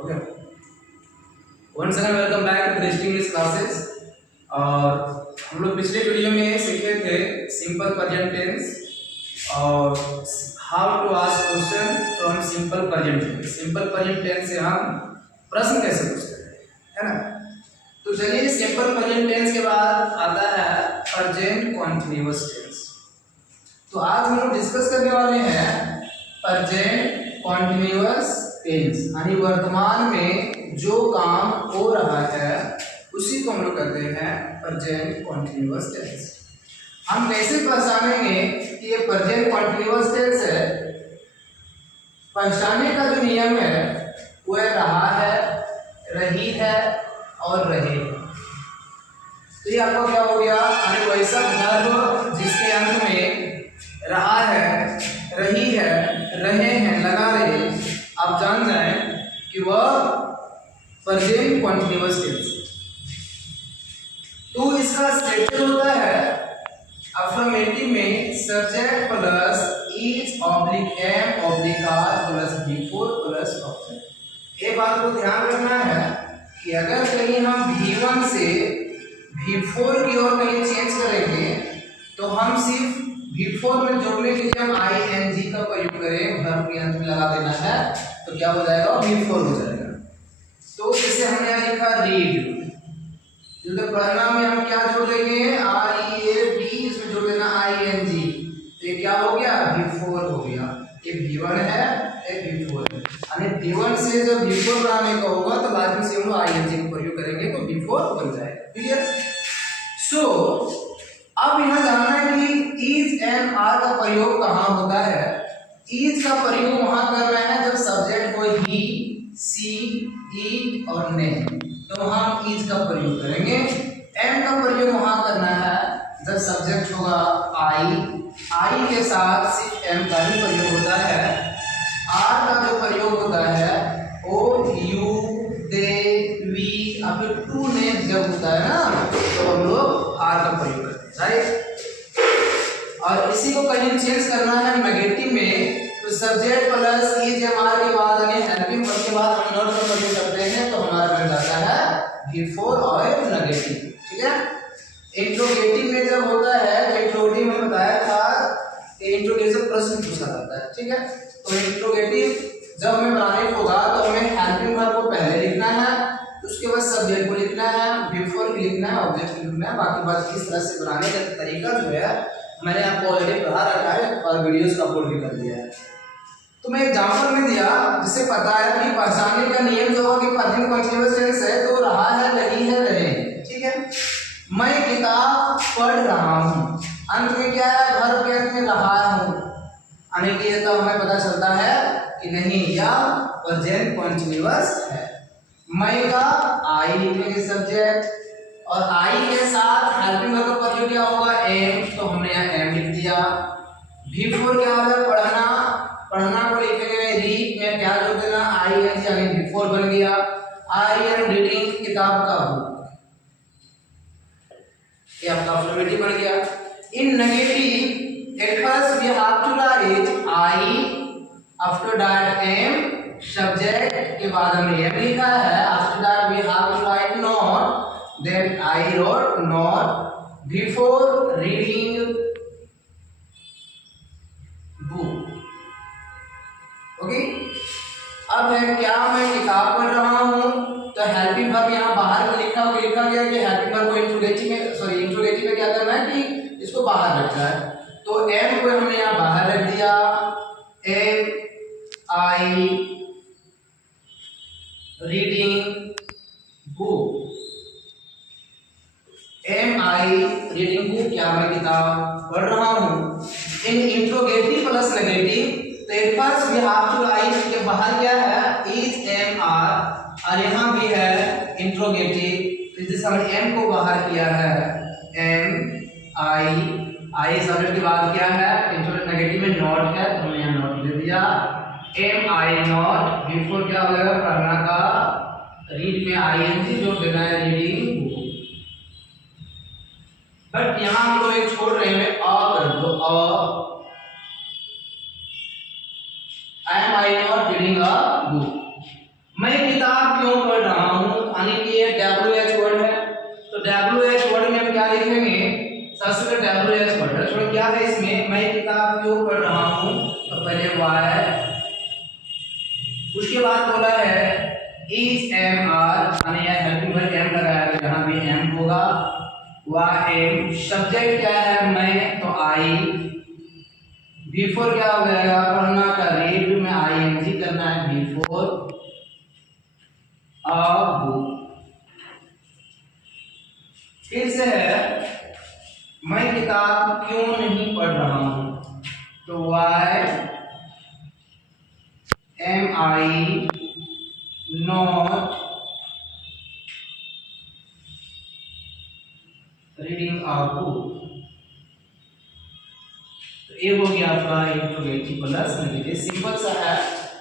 Okay, once again welcome back to Christy English classes. और हम लोग पिछले वीडियो में सीखे थे सिंपल प्रेजेंट टेंस और how to ask question from simple present tense. Simple present tense से हम प्रश्न कैसे पूछते हैं, है ना। तो चलिए, सिंपल प्रेजेंट टेंस के बाद आता है प्रेजेंट कॉन्टिन्यूअस टेंस। तो आज हम लोग डिस्कस करने वाले हैं प्रेजेंट कॉन्टिन्यूअस टेंस, यानी वर्तमान में जो काम हो रहा है उसी को हम लोग कहते हैं प्रेजेंट कॉन्टिन्यूअस टेंस। हम कैसे पहचानेंगे कि ये प्रेजेंट कॉन्टिन्यूअस टेंस है? पहचानने का जो नियम है वो है रहा है, रही है और रहे। तो ये आपको क्या हो गया, यानी वैसा वर्ब जिसके अंत में रहा है, रही है, रहे हैं लगा रहे, आप जान जाएं कि वह प्रेजेंट कॉन्टिन्यूअस टेंस। तो इसका स्ट्रक्चर होता है अफर्मेटिव में subject plus is oblique am oblique are plus before plus object. ये बात को ध्यान रखना है कि अगर कहीं हम V1 से V4 की ओर कहीं चेंज करेंगे तो हम सिर्फ V4 में जोड़ने के लिए हम ing का प्रयोग करें, वर्ब के अंत में लगा देना है, तो क्या हो जाएगा, V4 हो जाएगा। तो जैसे हमने यहाँ लिखा रीड, तो परिणाम में हम क्या जोड़ देंगे, READ, इसमें जोड़ देना ing, तो ये क्या हो गया, V4 हो गया। ये V1 है, ये V4 है, यानी V1 से जब V4 बनाने का होगा तो लास्ट में से हम ing का प्रयोग करेंगे तो V4 बन जाएगा। क्लियर? सो अब यहाँ जानना है कि इज एंड आर का प्रयोग कहाँ होता है। इज का प्रयोग वहां कर रहे हैं जब सब्जेक्ट हो ही, सी, इट और ने, तो वहां इज का प्रयोग करेंगे। एम का प्रयोग वहां करना है जब सब्जेक्ट होगा आई के साथ सिर्फ एम का ही प्रयोग होता है। आर का जो प्रयोग होता है ओ, यू, दे, वी, अब टू ने जब होता है ना तो हम लोग आर का प्रयोग करते हैं, राइट। और इसी को कहीं चेंज करना है नेगेटिव में, तो subject plus is am are के बाद यानी हेल्पिंग वर्ब के बाद हम नॉट का प्रयोग करते हैं, तो हमारा बन जाता है V4 और नेगेटिव। ठीक है। इंट्रोगेटिव में जब होता है तो इंट्रोगेटिव में बताया था कि इंट्रोगेटिव प्रश्न पूछा जाता है। ठीक है। तो इंट्रोगेटिव जब हमें बनाने होगा तो हमें हेल्पिंग वर्ब को पहले लिखना है, उसके बाद सब्जेक्ट को लिखना है, V4 लिखना है, ऑब्जेक्ट को लिखना है। बाकी बात इस तरह से बनाने का तरीका जो है मैंने आपको ऑलरेडी पढ़ा रखा है और वीडियोस का अपलोड भी कर दिया है। तो मैं एग्जांपल में दिया जिससे पता है कि पहचानने का नियम जो होगा कि प्रेजेंट कॉन्टिन्यूअस टेंस है तो रहा है, रही है, रहे। ठीक है। मैं किताब पढ़ रहा हूँ, अंत में क्या है, वर्ब के अंत में रहा हूँ आने के लिए, तो हमें पता चलता है कि नहीं यह प्रेजेंट कॉन्टिन्यूअस है। मैं का आई लिखेंगे सब्जेक्ट और आई के साथ हेल्पिंग वर्ब का प्रयोग क्या होगा, एम, तो हमने यहाँ एम लिख दिया। V4 क्या होगा, पढ़ना, पढ़ना को लिखेंगे रीड में क्या जोड़ देना, ing यानी V4 बन गया। आई एम रीडिंग, किताब का बुक, ये आपका अफर्मेटिव बन गया। In negative at first we have to write I, after that am, subject के बाद हमने एम लिखा है, after that we have to write not, then I wrote not, before reading book। Okay. अब है क्या, मैं किताब पढ़ रहा हूँ, तो हेल्पिंग वर्ब यहाँ बाहर में लिखा गया कि हेल्पिंग वर्ब को इंट्रोगेटिव में क्या करना है कि इसको बाहर रखना है, तो एम को हमने यहाँ बाहर रख दिया। Am I reading book, am I reading book, क्या मैं किताब पढ़ रहा हूँ। इन इंट्रोगेटिव प्लस नेगेटिव, तो at first we have to write के बाहर क्या है, इज एम आर, और यहाँ भी है इंट्रोगेटिव, तो जिस हमने एम को बाहर किया है, एम आई सब्जेक्ट के बाद क्या है, इंट्रोगेटिव नेगेटिव में नॉट है, तो हमने यहाँ नॉट ले दिया। एम आई नॉट, बिफोर क्या हो जाएगा, पढ़ना का, रीड में ing जोड़ देना है, रीडिंग बुक। बट यहां हम लोग एक छोड़ रहे हैं, अ कर दो, I am I not reading a book. मैं किताब को पढ़ रहा हूँ तो पहले वाई, उसके बाद बोला है इज एम आर, यानी यह हेल्पिंग वर्ब एम लगाया तो यहाँ भी एम होगा। वाई एम, सब्जेक्ट क्या है मैं, तो आई। बिफोर क्या हो जाएगा, पढ़ना का रीड में आई एन जी करना है, बिफोर अ बुक। फिर से है मैं किताब क्यों नहीं पढ़ रहा हूं, तो why am I not reading a book. तो ये हो गया आपका इंट्रोगेटिव प्लस नेगेटिव, सिंपल सा है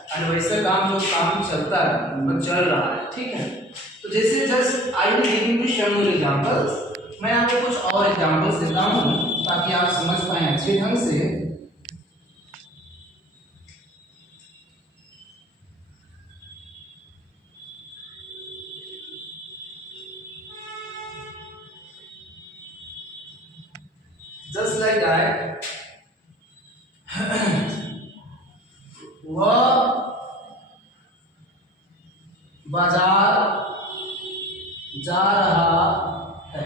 और वैसे काम जो काम चलता है मतलब चल रहा है, ठीक है। तो जैसे just I will give you some examples, मैं आपको कुछ और एग्जांपल्स देता हूं ताकि आप समझ पाएं अच्छे ढंग से। जस्ट लाइक दैट, वह बाजार जा रहा है।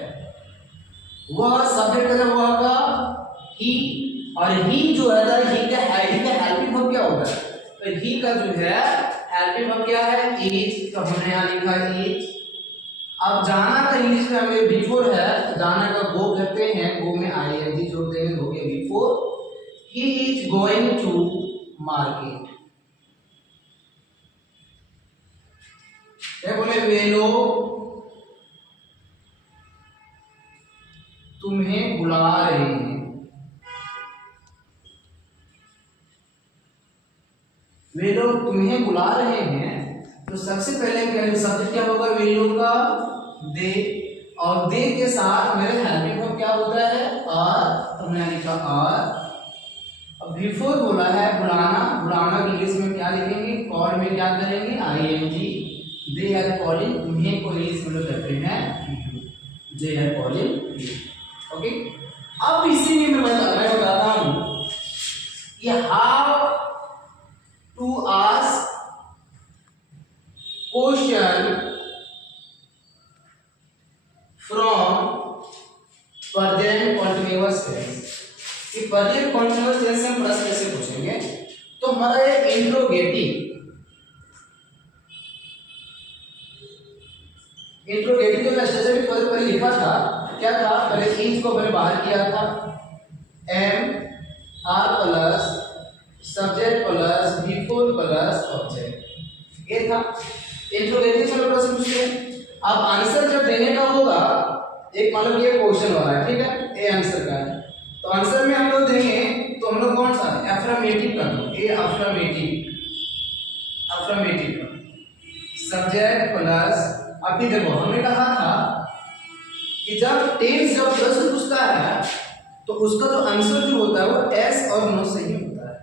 वह सब्जेक्ट है वह का ही, और ही जो है ही का हेल्पिंग वर्ब क्या होगा, तो ही का जो है हेल्पिंग वर्ब क्या है, इज। तो हमने यहाँ लिखा इज। अब जाना का इंग्लिश में हमें बिफोर है, तो जाना का गो करते हैं, गो में आई एन जी जोड़ देंगे, हो गया before. He is going to market. बोले वे लोग तुम्हें बुला रहे हैं। वे लोग तुम्हें बुला रहे हैं, तो सबसे पहले पहले शब्द क्या होगा, वे लोग का दे, और दे के साथ मेरे हेल्पिंग वर्ब क्या होता है, आर। तो हमने लिखा आर। अब बिफोर बोला है बुलाना, बुलाना इंग्लिश में क्या लिखेंगे, कॉल में क्या करेंगे, I N G. They are calling, तुम्हें को इंग्लिश में लोग कहते हैं दे आर कॉलिंग। ओके, अब इसी में मैं बताता हूं कि how to ask question from present continuous tense. कि प्रेजेंट कंटीन्यूअस टेंस में प्रश्न कैसे पूछेंगे, तो हमारा ये इंट्रोगेटिव जो स्पेसिफिक पहले लिखा था क्या था, पहले इज को मैंने बाहर किया था, am are plus subject plus before plus object, ये था इंट्रोगेटिव में प्रश्न पूछते हैं। अब आंसर जब देने का होगा, एक मतलब ये क्वेश्चन वाला है, ठीक है, ए आंसर का है, तो आंसर में हम लोग देंगे तो हम लोग कौन सा एफर्मेटिव कर दो, ए अफर्मेटिव सब्जेक्ट प्लस। अभी देखो हमने कहा था कि जब टेंस जब प्रश्न पूछता है तो उसका जो आंसर जो होता है वो एस और नो से ही होता है।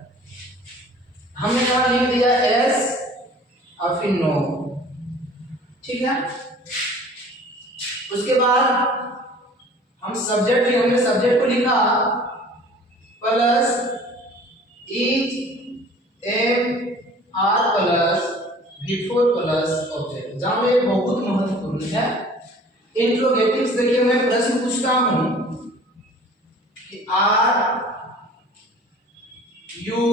हमने यहाँ लिख दिया एस और फिर नो, ठीक है। उसके बाद हम सब्जेक्ट हमने सब्जेक्ट को लिखा plus is am are plus before plus object, जहां ये बहुत महत्वपूर्ण है। इंट्रोगेटिव्स देखिए मैं प्रश्न पूछता हूं कि आर यू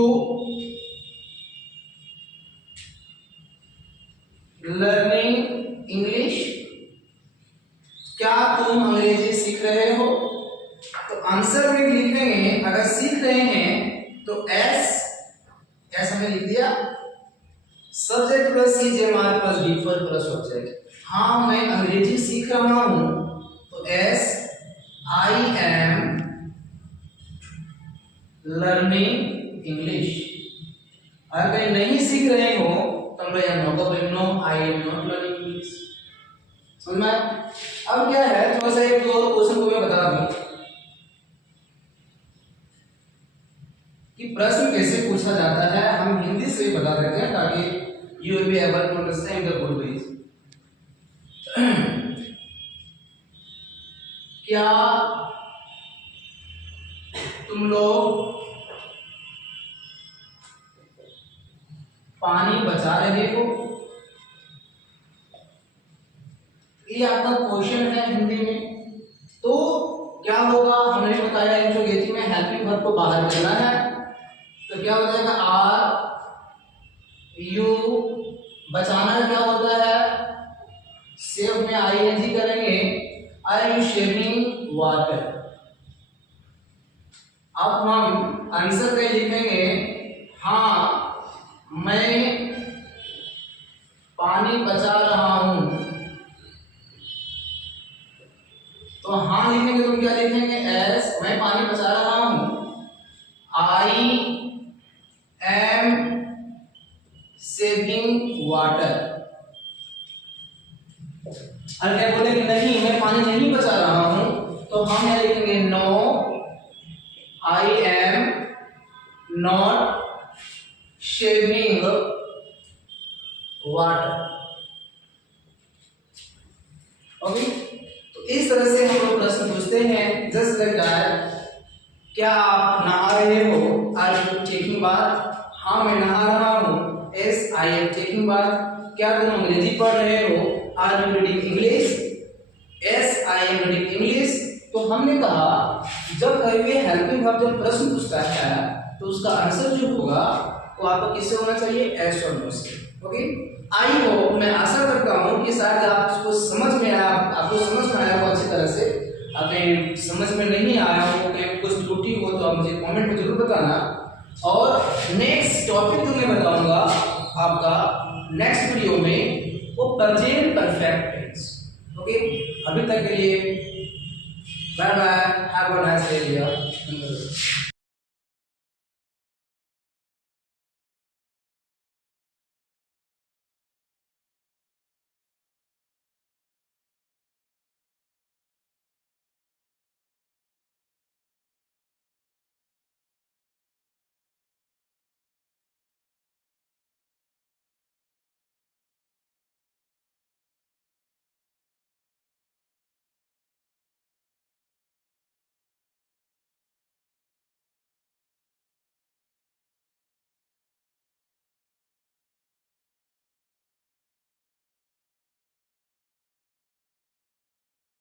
लर्निंग इंग्लिश, क्या तुम अंग्रेजी सीख रहे हो, तो आंसर में लिखेंगे अगर सीख रहे हैं तो एस हमें लिख दिया, subject plus is am are plus before plus object. हाँ मैं अंग्रेजी सीख रहा हूं तो yes I am learning English. अगर कहीं नहीं सीख रहे हो तो हम लोग no I am not learning English. समझ में? अब क्या है, थोड़ा सा एक दो क्वेश्चन को मैं बता दूं कि प्रश्न कैसे पूछा जाता है, हम हिंदी से भी बता देते हैं ताकि you will be able to understand the good ways. क्या तुम लोग पानी बचा रहे हो। ये आपका क्वेश्चन है हिंदी में। तो क्या होगा, हमने बताया इंट्रोगेटिव में हेल्पिंग वर्ब को बाहर निकालना है, तो क्या हो जाएगा आर यू, बचाना क्या होता है, सेव में आईएनजी करेंगे, आर यू शेविंग वाटर। अब हम आंसर पे लिखेंगे हाँ मैं पानी बचा रहा हूं। तो हाँ लिखेंगे तो क्या लिखेंगे, एस, मैं पानी बचा रहा हूं, आई एम सेविंग वाटर। अगर क्या बोलेंगे नहीं मैं पानी नहीं बचा रहा हूं, तो हम यहां लिखेंगे no I am not shaving water. Okay, तो इस तरह से हम लोग प्रश्न पूछते हैं जस्ट लाइक दैट, क्या आप नहा रहे हो, आर यू टेकिंग बाथ, हाँ मैं नहा रहा हूँ, yes I am taking bath, क्या तुम अंग्रेजी पढ़ रहे हो, are you reading English, yes I am reading English. तो हमने कहा जब कभी हेल्पिंग वर्ब जब प्रश्न पूछता है तो उसका आंसर जो होगा वो आपको किससे होना चाहिए, एस और नो से। ओके, आई हो, मैं आशा करता हूँ कि शायद आपको समझ में आया, आपको समझ में आया हो अच्छी तरह से। अगर समझ में नहीं आया हो, कहीं कुछ त्रुटि हो तो आप मुझे कमेंट में जरूर बताना। और नेक्स्ट टॉपिक जो मैं बताऊंगा आपका नेक्स्ट वीडियो में वो प्रेजेंट परफेक्ट टेंस। ओके, अभी तक के लिए bye bye, have a nice day.